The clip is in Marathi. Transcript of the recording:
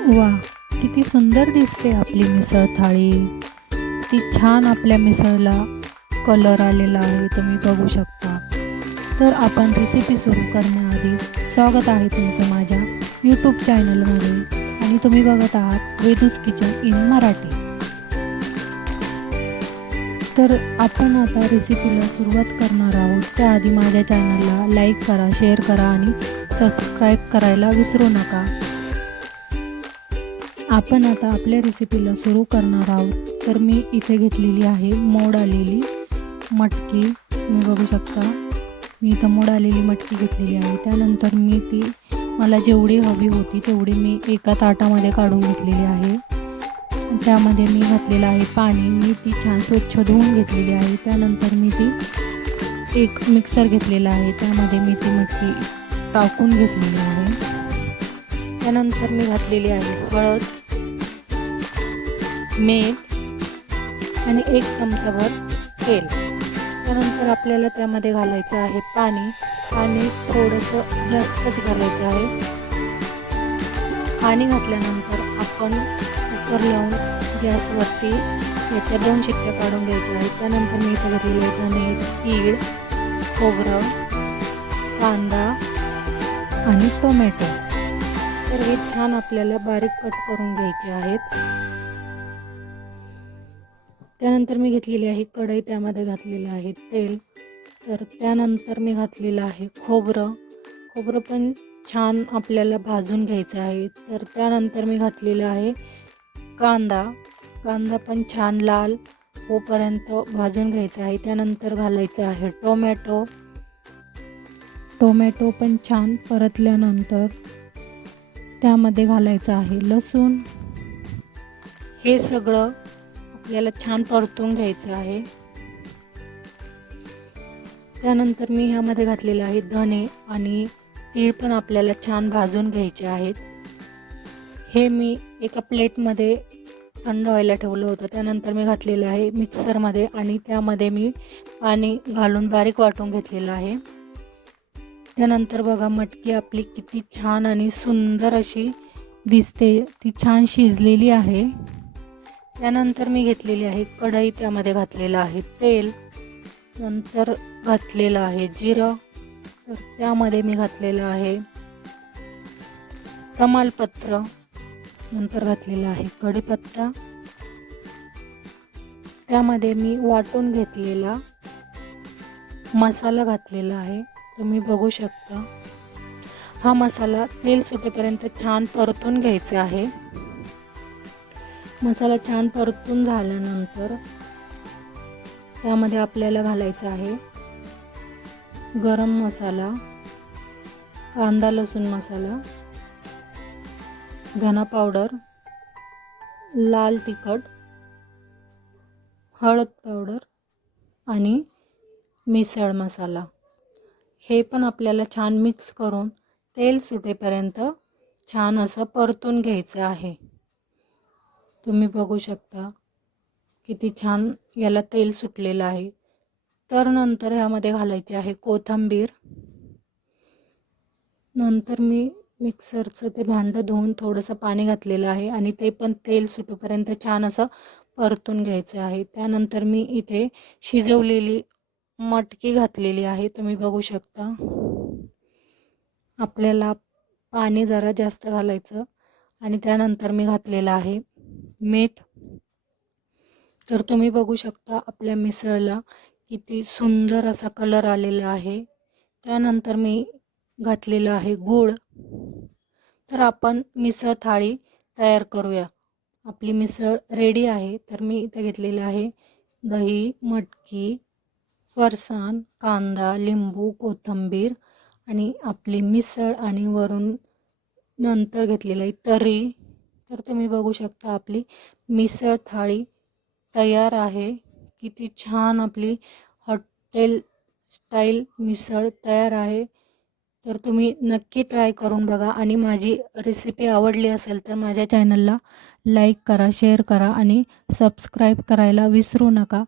वा किती सुंदर दिसते आपली मिसळ थाळी. ती छान आपल्या मिसळला कलर आलेला आहे तुम्ही बघू शकता. तर आपण रेसिपी सुरू करण्याआधी स्वागत आहे तुमचं माझ्या यूट्यूब चॅनलमध्ये आणि तुम्ही बघत आहात वेदूज किचन इन मराठी. तर आपण आता रेसिपीला सुरुवात करणार आहोत. त्याआधी माझ्या चॅनलला लाईक करा शेअर करा आणि सबस्क्राईब करायला विसरू नका. आपण आता आपल्या रेसिपीला सुरू करणार आहोत. तर मी इथे घेतलेली आहे मोड आलेली मटकी. तुम्ही बघू शकता. मी इथं मोड आलेली मटकी घेतलेली आहे. त्यानंतर मी ती मला जेवढी हवी होती तेवढी मी एका ताटामध्ये काढून घेतलेली आहे. त्यामध्ये मी घातलेलं आहे पाणी. मी ती छान स्वच्छ धुवून घेतलेली आहे. त्यानंतर मी ती एक मिक्सर घेतलेला आहे. त्यामध्ये मी ती मटकी टाकून घेतलेली आहे. त्यानंतर मी घातलेली आहे हळद. मीठ आणि एक चमचाभर तेल. त्यानंतर आपल्याला त्यामध्ये घालायचं आहे पाणी. पाणी थोडंसं जास्तच घालायचं आहे. पाणी घातल्यानंतर आपण कुकर लावून गॅसवरती याच्या दोन शिट्ट्या काढून घ्यायच्या आहेत. त्यानंतर मी इथं घेतलेले धने तीळ खोबरं कांदा आणि टोमॅटो. तर हे छान आपल्याला बारीक कट करून घ्यायचे आहेत. त्यानंतर मी घेतलेली आहे कढई त्यामध्ये घातलेलं आहे तेल. तर त्यानंतर मी घातलेलं आहे खोबरं. खोबरं पण छान आपल्याला भाजून घ्यायचं आहे. तर त्यानंतर मी घातलेलं आहे कांदा. कांदा पण छान लाल होपर्यंत भाजून घ्यायचा आहे. त्यानंतर घालायचं आहे टोमॅटो. टोमॅटो पण छान परतल्यानंतर त्यामध्ये घालायचं आहे लसूण. हे सगळं आपल्याला छान परतून घ्यायचं आहे. त्यानंतर मी ह्यामध्ये घातलेले आहे धने आणि तीळ पण आपल्याला छान भाजून घ्यायचे आहेत. हे मी एका प्लेटमध्ये थंड व्हायला ठेवलं होतं. त्यानंतर मी घातलेलं आहे मिक्सरमध्ये आणि त्यामध्ये मी पाणी घालून बारीक वाटून घेतलेलं आहे. त्यानंतर बघा मटकी आपली किती छान आणि सुंदर अशी दिसते. ती छान शिजलेली आहे. त्यानंतर मी घेतलेली आहे कढई त्यामध्ये घातलेलं आहे तेल नंतर घातलेलं आहे जिरं तर त्यामध्ये मी घातलेलं आहे तमालपत्र नंतर घातलेलं आहे कढीपत्ता. त्यामध्ये मी वाटून घेतलेला मसाला घातलेला आहे तुम्ही बघू शकता. हा मसाला तेल सुटेपर्यंत छान परतून घ्यायचा आहे. मसाला छान परतून झाल्यानंतर त्यामध्ये आपल्याला घालायचं आहे गरम मसाला कांदा लसूण मसाला धना पावडर लाल तिखट हळद पावडर आणि मिसळ मसाला. हे पण आपल्याला छान मिक्स करून तेल सुटेपर्यंत छान असं परतून घ्यायचं आहे. तुम्ही बघू शकता किती छान याला तेल सुटलेलं आहे. तर नंतर ह्यामध्ये घालायचे आहे कोथिंबीर. नंतर मी मिक्सरचं ते भांडं धुवून थोडंसं पाणी घातलेलं आहे आणि ते पण तेल सुटूपर्यंत छान असं परतून घ्यायचं आहे. त्यानंतर मी इथे शिजवलेली मटकी घातलेली आहे. तुम्ही बघू शकता. आपल्याला पाणी जरा जास्त घालायचं आणि त्यानंतर मी घातलेलं आहे मीठ. तर तुम्ही बघू शकता आपल्या मिसळला किती सुंदर असा कलर आलेला आहे. त्यानंतर मी घातलेलं आहे गूळ. तर आपण मिसळ थाळी तयार करूया. आपली मिसळ रेडी आहे. तर मी इथे घेतलेलं आहे दही मटकी फरसाण कांदा लिंबू कोथिंबीर आणि आपली मिसळ आणि वरून नंतर घेतलेलं आहे तरी तर तुम्ही बघू शकता आपली मिसळ थाळी तयार आहे. किती छान आपली हॉटेल स्टाईल मिसळ तयार आहे. तर तुम्ही नक्की ट्राय करून बघा आणि माझी रेसिपी आवडली असेल तर माझ्या चॅनलला लाईक करा शेअर करा आणि सबस्क्राईब करायला विसरू नका.